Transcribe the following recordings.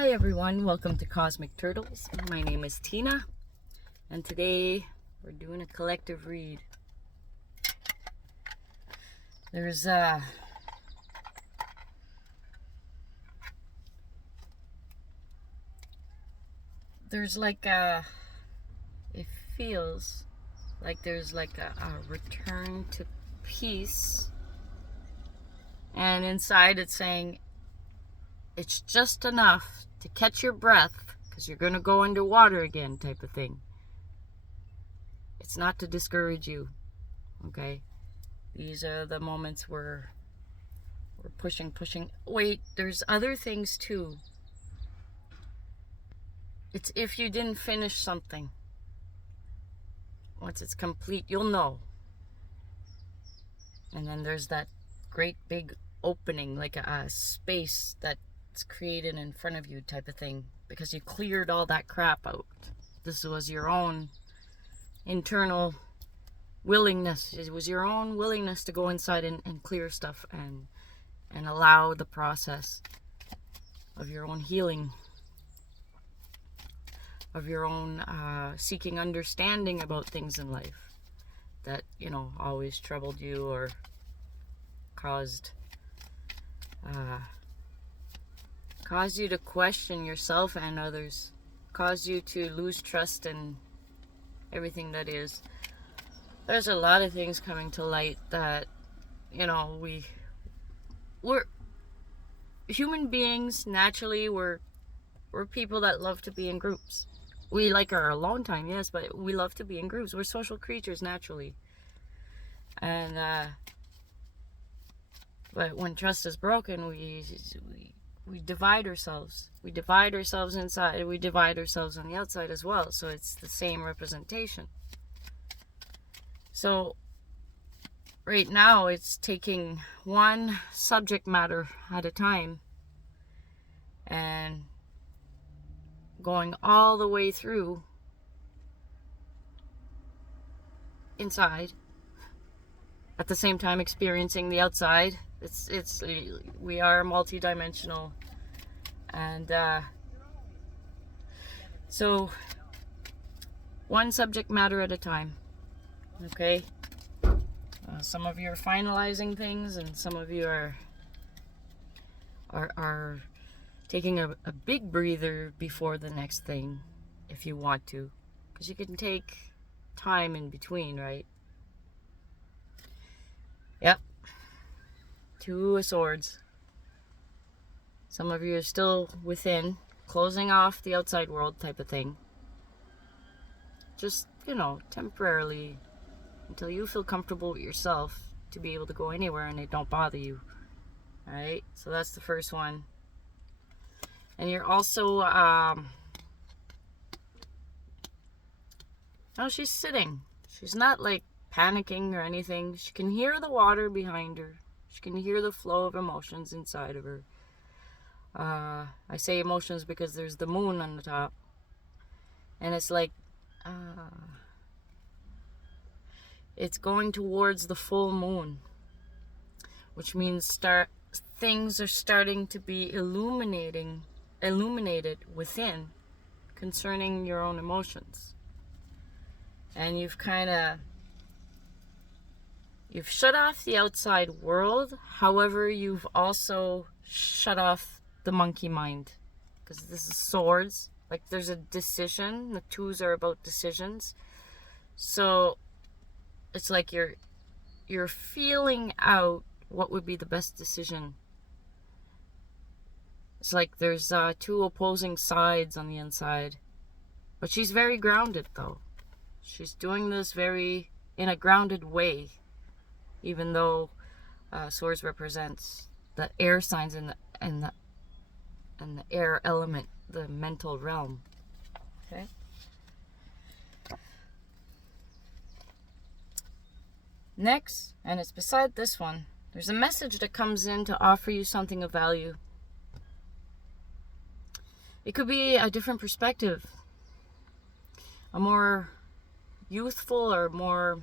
Hi everyone, welcome to Cosmic Turtles. My name is Tina, and today we're doing a collective read. There's like it feels like there's like a return to peace, and inside it's saying it's just enough to catch your breath because you're gonna go underwater again, type of thing. It's not to discourage you, okay? These are the moments where we're pushing. Wait, there's other things too. It's if you didn't finish something. Once it's complete, you'll know. And then there's that great big opening, like a space that's created in front of you, type of thing, because you cleared all that crap out. This was your own internal willingness. It was your own willingness to go inside and clear stuff and allow the process of your own healing, of your own seeking understanding about things in life that, always troubled you or caused you to question yourself and others, caused you to lose trust in everything that is. There's a lot of things coming to light that, we're human beings. Naturally, we're people that love to be in groups. We like our alone time, yes, but we love to be in groups. We're social creatures naturally. And but when trust is broken, we divide ourselves. We divide ourselves inside. We divide ourselves on the outside as well. So it's the same representation. So right now, it's taking one subject matter at a time and going all the way through inside, at the same time experiencing the outside. We are multi-dimensional, and so one subject matter at a time. Okay, some of you are finalizing things, and some of you are taking a big breather before the next thing, if you want to, because you can take time in between, right? Yep. Two of Swords. Some of you are still within, closing off the outside world, type of thing. Just, temporarily, until you feel comfortable with yourself to be able to go anywhere and it don't bother you. Alright? So that's the first one. And you're also, she's sitting. She's not like panicking or anything. She can hear the water behind her. She can hear the flow of emotions inside of her. I say emotions because there's the moon on the top. And it's like, it's going towards the full moon, which means things are starting to be illuminated within concerning your own emotions. And you've shut off the outside world. However, you've also shut off the monkey mind, because this is Swords. Like, there's a decision. The twos are about decisions. So it's like you're feeling out what would be the best decision. It's like there's two opposing sides on the inside. But she's very grounded, though. She's doing this very in a grounded way, even though Swords represents the air signs and the air element, the mental realm. Okay. Next, and it's beside this one, there's a message that comes in to offer you something of value. It could be a different perspective, a more youthful or more,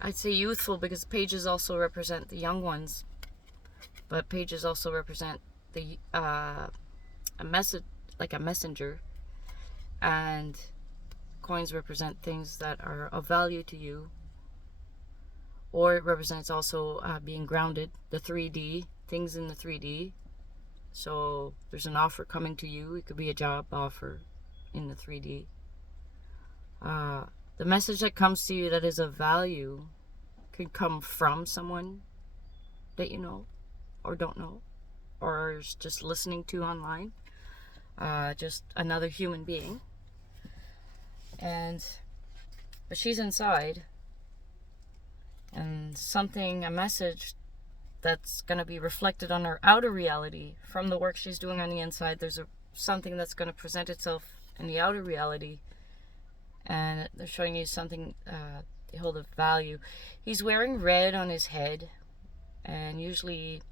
I'd say youthful, because the pages also represent the young ones. But pages also represent the a message, like a messenger, and coins represent things that are of value to you, or it represents also being grounded, the 3D, things in the 3D. So there's an offer coming to you. It could be a job offer in the 3D. The message that comes to you that is of value could come from someone that you know or don't know, or is just listening to online, just another human being. But she's inside, and a message that's going to be reflected on her outer reality from the work she's doing on the inside. There's something that's going to present itself in the outer reality, and they're showing you something they hold of value. He's wearing red on his head, and usually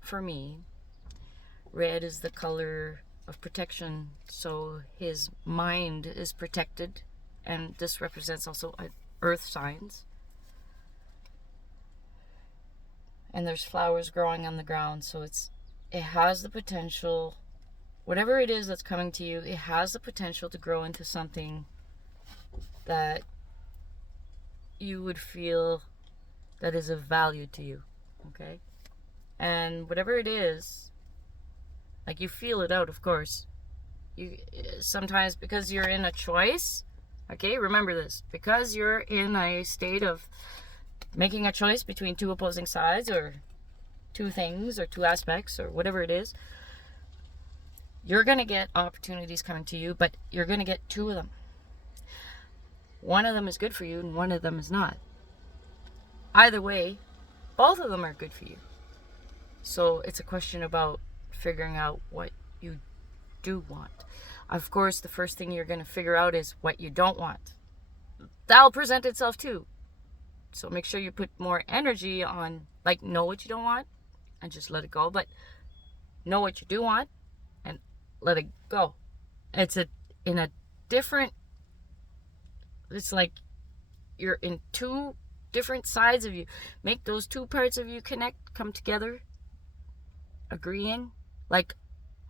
for me, red is the color of protection, so his mind is protected, and this represents also earth signs. And there's flowers growing on the ground, so it has the potential, whatever it is that's coming to you, it has the potential to grow into something that you would feel that is of value to you, okay? And whatever it is, like, you feel it out, of course. You sometimes, because you're in a choice, okay, remember this, because you're in a state of making a choice between two opposing sides, or two things, or two aspects, or whatever it is, you're going to get opportunities coming to you, but you're going to get two of them. One of them is good for you, and one of them is not. Either way, both of them are good for you. So it's a question about figuring out what you do want. Of course, the first thing you're going to figure out is what you don't want. That'll present itself too. So make sure you put more energy on, like, know what you don't want and just let it go. But know what you do want and let it go. It's like you're in two different sides of you. Make those two parts of you connect, come together, agreeing. Like,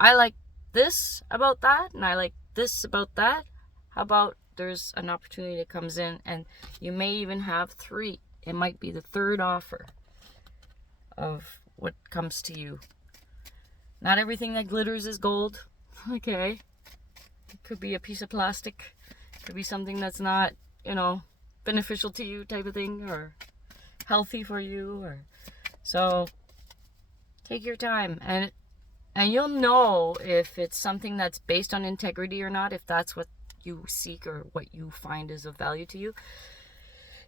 I like this about that, and I like this about that. How about there's an opportunity that comes in, and you may even have three. It might be the third offer of what comes to you. Not everything that glitters is gold, okay? It could be a piece of plastic. It could be something that's not, beneficial to you type of thing, or healthy for you, or so take your time, and you'll know if it's something that's based on integrity or not, if that's what you seek or what you find is of value to you.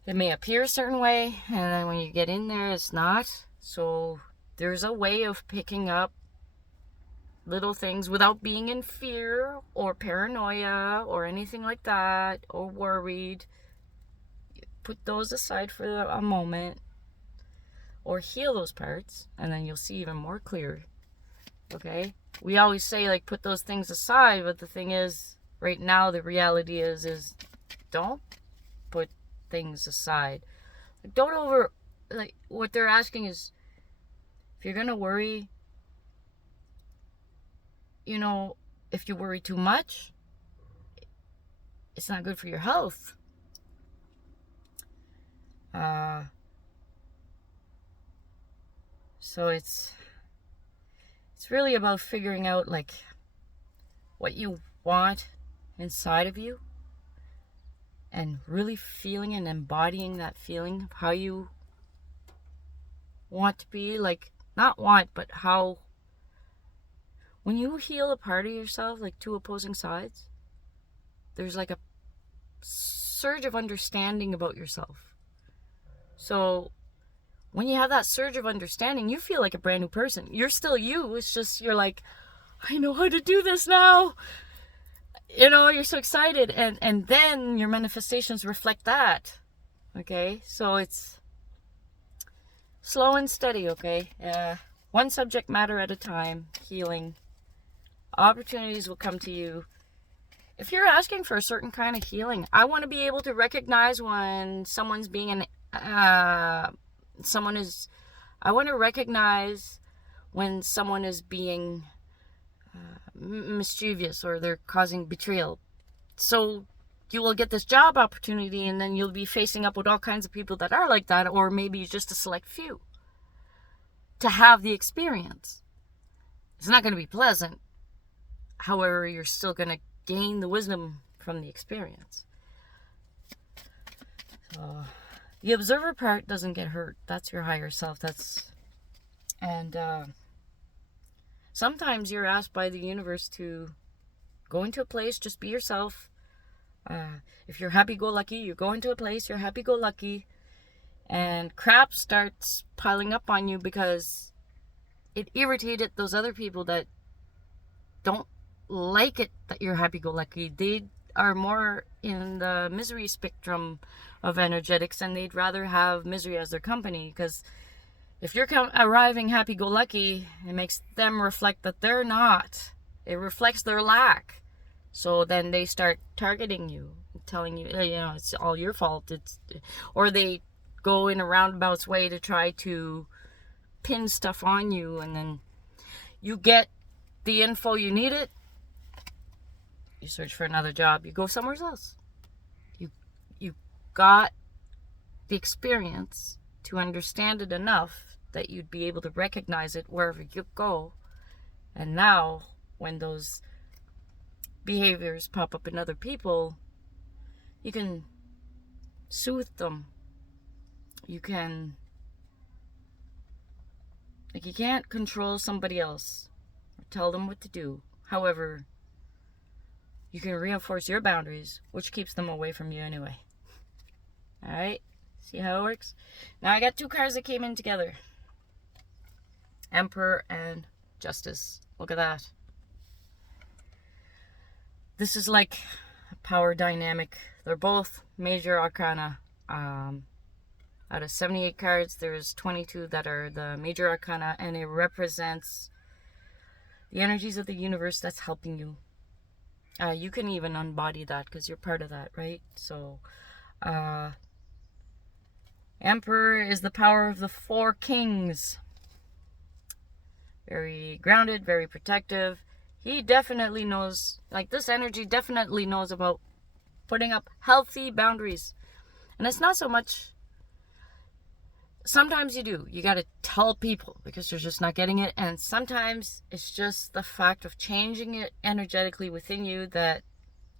It may appear a certain way, and then when you get in there, it's not. So there's a way of picking up little things without being in fear or paranoia or anything like that, or worried. Put those aside for a moment, or heal those parts, and then you'll see even more clear. Okay? We always say, like, put those things aside, but the thing is, right now, the reality is don't put things aside. Like, what they're asking is, if you're gonna worry, if you worry too much, it's not good for your health. So it's really about figuring out, like, what you want inside of you, and really feeling and embodying that feeling of how you want to be, like, not want, but how, when you heal a part of yourself, like two opposing sides, there's like a surge of understanding about yourself. So when you have that surge of understanding, you feel like a brand new person. You're still you. It's just, you're like, I know how to do this now. You're so excited. And then your manifestations reflect that. Okay? So it's slow and steady, okay? One subject matter at a time, healing. Opportunities will come to you. If you're asking for a certain kind of healing, I want to be able to recognize when someone's being I want to recognize when someone is being mischievous or they're causing betrayal. So you will get this job opportunity, and then you'll be facing up with all kinds of people that are like that, or maybe just a select few, to have the experience. It's not going to be pleasant. However, you're still going to gain the wisdom from the experience. So the observer part doesn't get hurt. That's your higher self. And sometimes you're asked by the universe to go into a place, just be yourself. If you're happy-go-lucky, you go into a place, you're happy-go-lucky, and crap starts piling up on you because it irritated those other people that don't like it that you're happy-go-lucky. They are more in the misery spectrum of energetics, and they'd rather have misery as their company, because if you're arriving happy-go-lucky, it makes them reflect that they're not. It reflects their lack. So then they start targeting you, telling you, it's all your fault. Or they go in a roundabout way to try to pin stuff on you, and then you get the info you need it. You search for another job. You go somewhere else. You got the experience to understand it enough that you'd be able to recognize it wherever you go. And now, when those behaviors pop up in other people, you can soothe them. You can't control somebody else or tell them what to do. However, you can reinforce your boundaries, which keeps them away from you anyway. Alright? See how it works? Now I got two cards that came in together. Emperor and Justice. Look at that. This is like a power dynamic. They're both major arcana. Out of 78 cards, there's 22 that are the major arcana, and it represents the energies of the universe that's helping you. You can even embody that because you're part of that, right? So, Emperor is the power of the four kings. Very grounded, very protective. He definitely knows, this energy definitely knows about putting up healthy boundaries. And it's not so much, sometimes you do. You got to tell people because you're just not getting it. And sometimes it's just the fact of changing it energetically within you that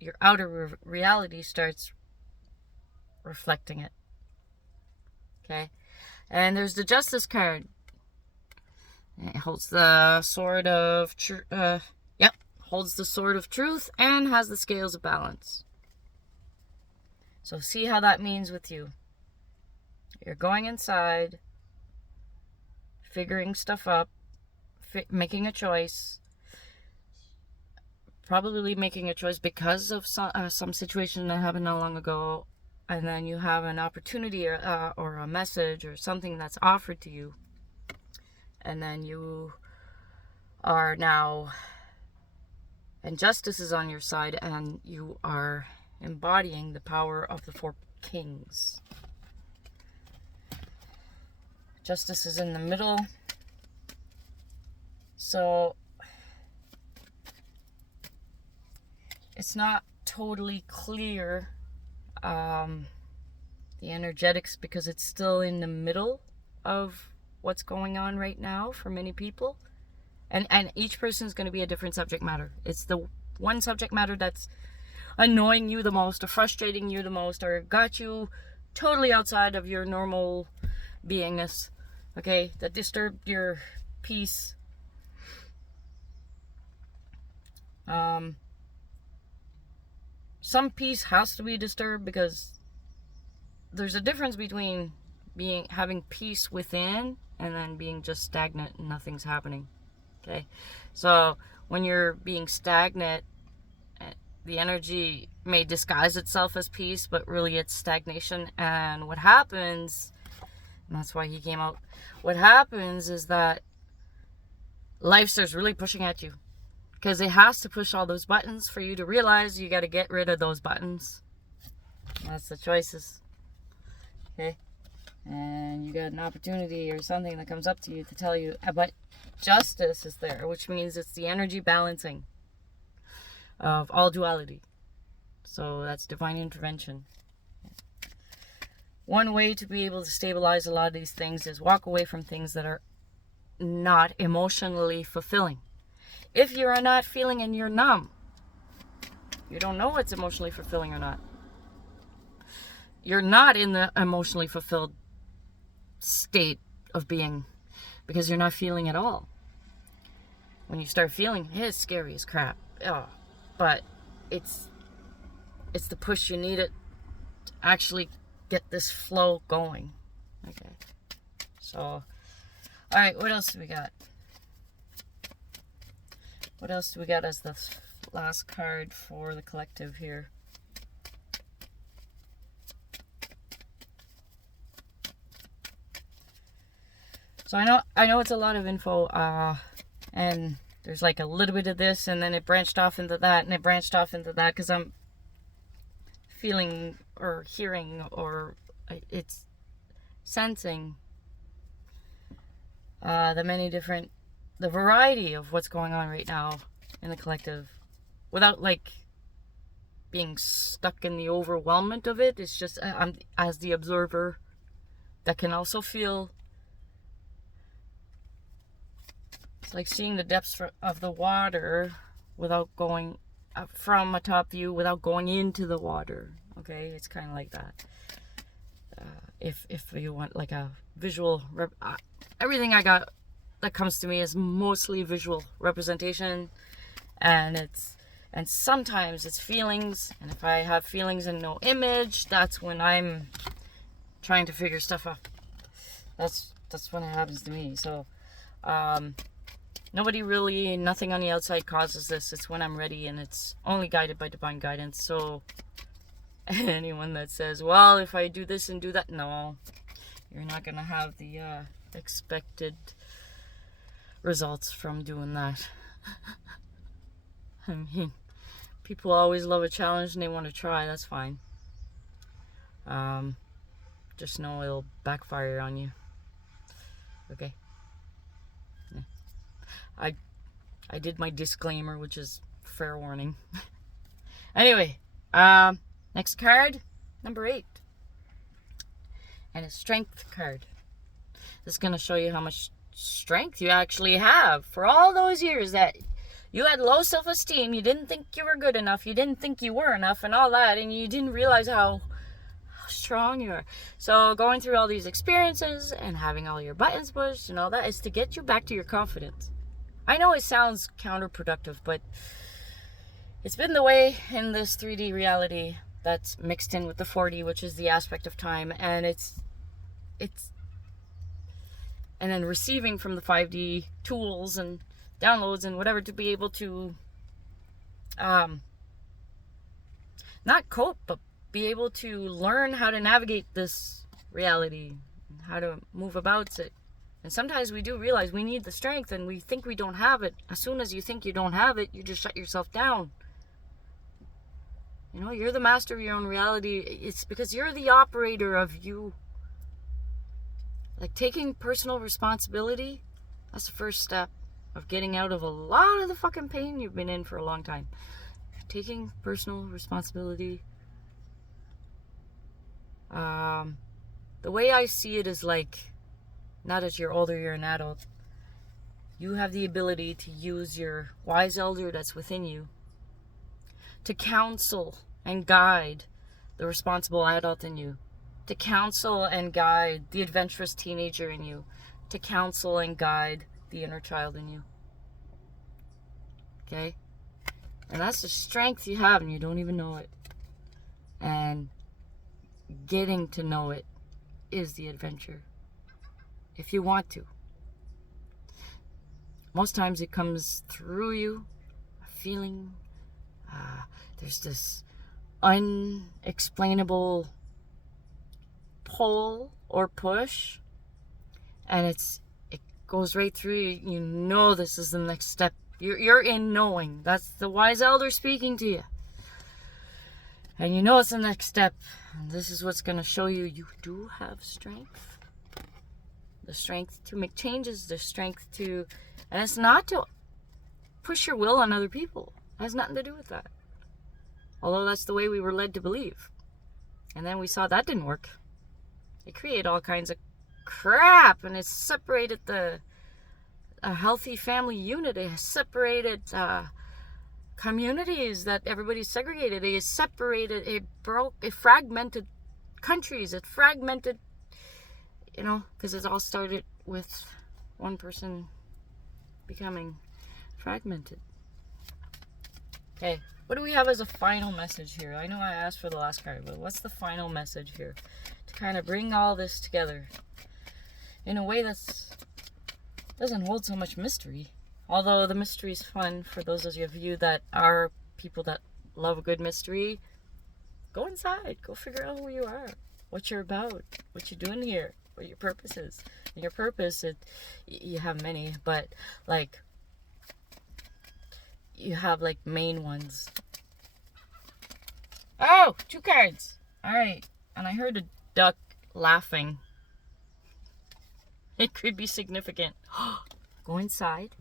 your outer reality starts reflecting it. Okay? And there's the Justice card. It holds the sword of holds the sword of truth and has the scales of balance. So see how that means with you. You're going inside, figuring stuff up, making a choice. Probably making a choice because of some situation that happened not long ago, and then you have an opportunity or a message or something that's offered to you, and then you are now, and justice is on your side, and you are embodying the power of the four kings. Justice is in the middle. So it's not totally clear, the energetics, because it's still in the middle of what's going on right now for many people. And each person is going to be a different subject matter. It's the one subject matter that's annoying you the most, or frustrating you the most, or got you totally outside of your normal beingness, okay, that disturbed your peace. Some peace has to be disturbed, because there's a difference between having peace within and then being just stagnant and nothing's happening. Okay, so when you're being stagnant, the energy may disguise itself as peace, but really it's stagnation. And what happens, and that's why he came out, what happens is that life starts really pushing at you, because it has to push all those buttons for you to realize you got to get rid of those buttons. That's the choices. Okay, and you got an opportunity or something that comes up to you to tell you, but justice is there, which means it's the energy balancing of all duality. So that's divine intervention. One way to be able to stabilize a lot of these things is walk away from things that are not emotionally fulfilling. If you're not feeling and you're numb, you don't know what's emotionally fulfilling or not. You're not in the emotionally fulfilled state of being because you're not feeling at all. When you start feeling, it's scary as crap. Oh, but it's the push you need it to actually get this flow going. Okay. So, all right, what else do we got? What else do we got as the last card for the collective here? So I know it's a lot of info, and there's like a little bit of this, and then it branched off into that, and it branched off into that, because I'm feeling or hearing or it's sensing the variety of what's going on right now in the collective, without like being stuck in the overwhelmment of it. It's just I'm as the observer that can also feel. It's like seeing the depths of the water without going from a top view, without going into the water. Okay, it's kind of like that. If you want like a visual, everything I got that comes to me is mostly visual representation, and sometimes it's feelings. And if I have feelings and no image, that's when I'm trying to figure stuff out. That's when it happens to me. So, nothing on the outside causes this. It's when I'm ready, and it's only guided by divine guidance. So anyone that says, well, if I do this and do that, no, you're not going to have the expected results from doing that. I mean, people always love a challenge and they want to try. That's fine. Just know it'll backfire on you. Okay. Yeah. I did my disclaimer, which is fair warning. Anyway, next card, number 8. And a strength card. This is going to show you how much strength you actually have. For all those years that you had low self-esteem, you didn't think you were good enough, you didn't think you were enough and all that, and you didn't realize how strong you are. So going through all these experiences and having all your buttons pushed and all that is to get you back to your confidence. I know it sounds counterproductive, but it's been the way in this 3D reality that's mixed in with the 4D, which is the aspect of time, and it's and then receiving from the 5D tools and downloads and whatever to be able to not cope, but be able to learn how to navigate this reality and how to move about it. And sometimes we do realize we need the strength and we think we don't have it. As soon as you think you don't have it, you just shut yourself down. You know, you're the master of your own reality. It's because you're the operator of you. Like taking personal responsibility, that's the first step of getting out of a lot of the fucking pain you've been in for a long time. Taking personal responsibility. The way I see it is like, now that you're older, you're an adult, you have the ability to use your wise elder that's within you to counsel and guide the responsible adult in you, to counsel and guide the adventurous teenager in you, to counsel and guide the inner child in you. Okay? And that's the strength you have and you don't even know it. And getting to know it is the adventure. If you want to. Most times it comes through you, a feeling. There's this unexplainable pull or push, and it goes right through you. You know this is the next step. You're in knowing. That's the wise elder speaking to you. And you know it's the next step. And this is what's going to show you do have strength. The strength to make changes, the strength to And it's not to push your will on other people. It has nothing to do with that. Although that's the way we were led to believe. And then we saw that didn't work. It created all kinds of crap, and it separated a healthy family unit. It separated communities that everybody's segregated. It separated, it fragmented countries. It fragmented, because it all started with one person becoming fragmented. Okay, what do we have as a final message here? I know I asked for the last card, but what's the final message here to kind of bring all this together in a way that's doesn't hold so much mystery? Although the mystery is fun for those of you that are people that love a good mystery. Go inside, go figure out who you are, what you're about, what you're doing here, what your purpose is. And your purpose, you have many, but like you have like main ones. Oh, 2 cards. All right. And I heard a duck laughing. It could be significant. Go inside.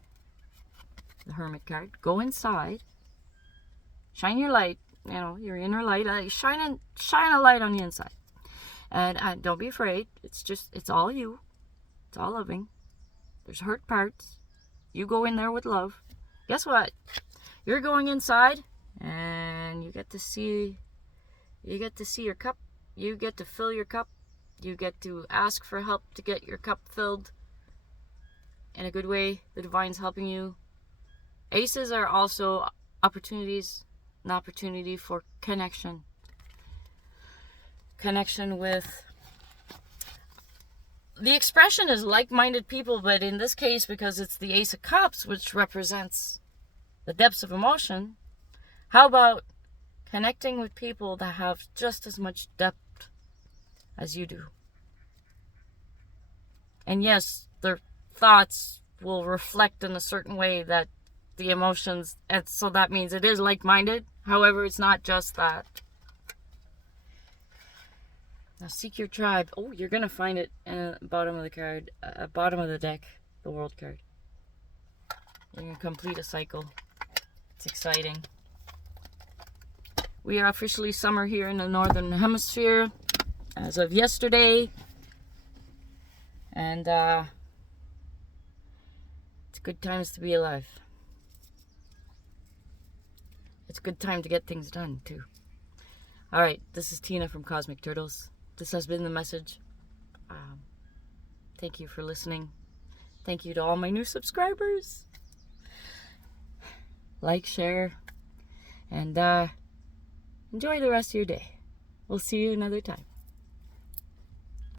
The Hermit card. Go inside. Shine your light. Your inner light. Shine a light on the inside. And don't be afraid. It's all you. It's all loving. There's hurt parts. You go in there with love. Guess what? You're going inside, and you get to see your cup. You get to fill your cup. You get to ask for help to get your cup filled in a good way. The divine's helping you. Aces are also opportunities, an opportunity for connection. Connection with, the expression is like-minded people, but in this case, because it's the Ace of Cups, which represents the depths of emotion, how about connecting with people that have just as much depth as you do? And yes, their thoughts will reflect in a certain way that the emotions, and so that means it is like-minded. However, it's not just that. Now seek your tribe. Oh, you're going to find it in the bottom of the card, bottom of the deck, the World card. You're going to complete a cycle. It's exciting. We are officially summer here in the Northern Hemisphere as of yesterday. And it's good times to be alive. It's a good time to get things done, too. Alright, this is Tina from Cosmic Turtles. This has been the message. Thank you for listening. Thank you to all my new subscribers. Like, share, and enjoy the rest of your day. We'll see you another time.